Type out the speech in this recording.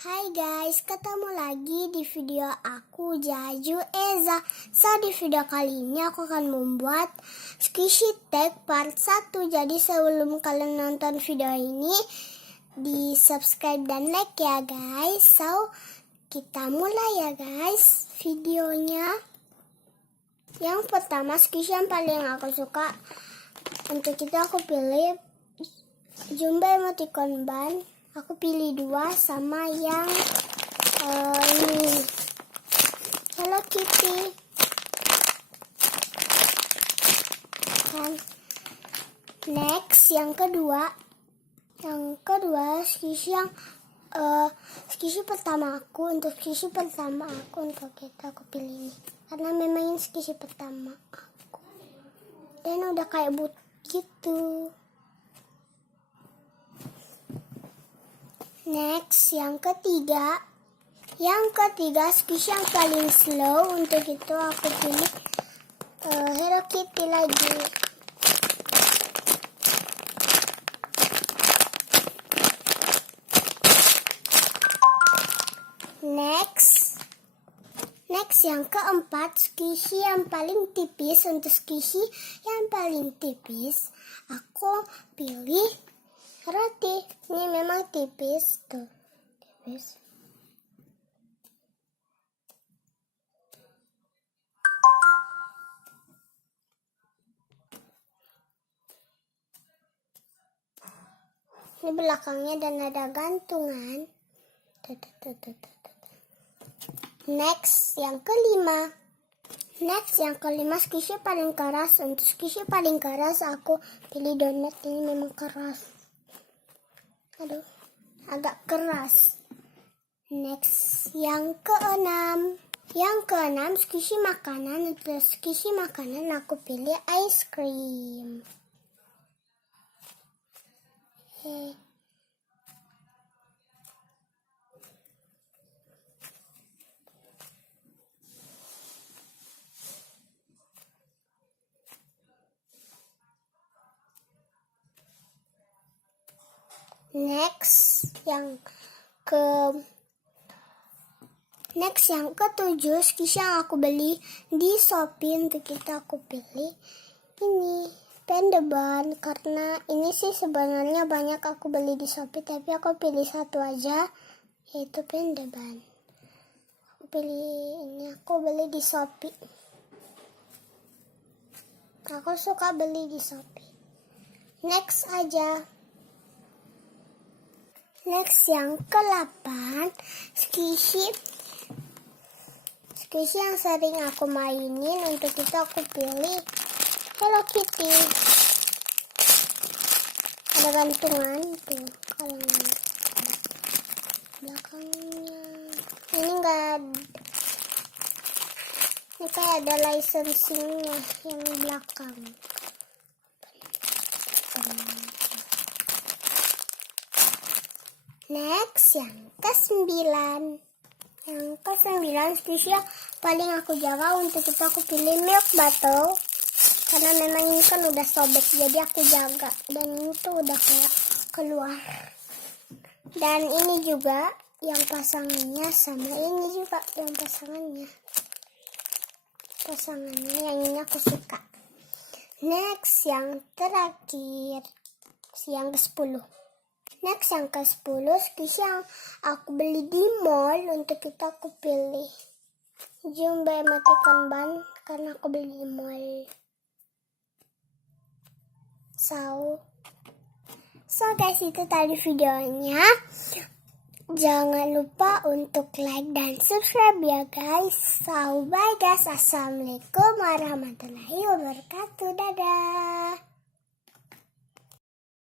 Hai guys, ketemu lagi di video aku Jaju Eza. Di video kali ini aku akan membuat Squishy Tag part 1. Jadi sebelum kalian nonton video ini, di subscribe dan like ya guys. Kita mulai ya guys videonya. Yang pertama Squishy yang paling aku suka. Untuk itu aku pilih Jumbo Emoticon Ban. Aku pilih 2 sama yang ini Hello Kitty. Dan next yang kedua Squishy yang Squishy pertama aku. Untuk Squishy pertama aku untuk itu aku pilih ini karena memang ini Squishy pertama aku dan udah kayak boot gitu. Next, yang ketiga Squishy yang paling slow. Untuk itu aku pilih Hello Kitty lagi. Next yang keempat Squishy yang paling tipis. Untuk Squishy yang paling tipis aku pilih roti. Ini memang tipis tuh, tipis. Ini belakangnya dan ada gantungan. Next yang kelima Squishy paling keras. Untuk Squishy paling keras aku pilih donat. Ini memang keras. Aduh, agak keras. Next, yang keenam Squishy makanan. Untuk Squishy makanan aku pilih ice cream. Next yang ketujuh Squishy yang aku beli di Shopee. Untuk kita aku pilih ini Pendeban karena ini sih sebenarnya banyak aku beli di Shopee tapi aku pilih satu aja, yaitu Pendeban. Aku beli di Shopee. Aku suka beli di Shopee. Next yang ke-8 Squishy yang sering aku mainin. Untuk itu aku pilih Hello Kitty. Ada gantungan tuh kalau belakangnya. Ini ini kayak ada licensingnya yang belakang. Next yang ke-9 Squishy yang paling aku jaga. Untuk itu aku pilih Milk Bottle karena memang ini kan udah sobek jadi aku jaga dan ini tuh udah kayak keluar. Dan ini juga yang pasangannya sama ini juga yang pasangannya yang ini aku suka. Next yang terakhir yang ke-10 Squishy yang aku beli di mall. Untuk itu aku pilih Jumbo Emoticon Ban karena aku beli di mall. So guys, itu tadi videonya. Jangan lupa untuk like dan subscribe ya guys. Bye guys. Assalamualaikum warahmatullahi wabarakatuh. Dadah.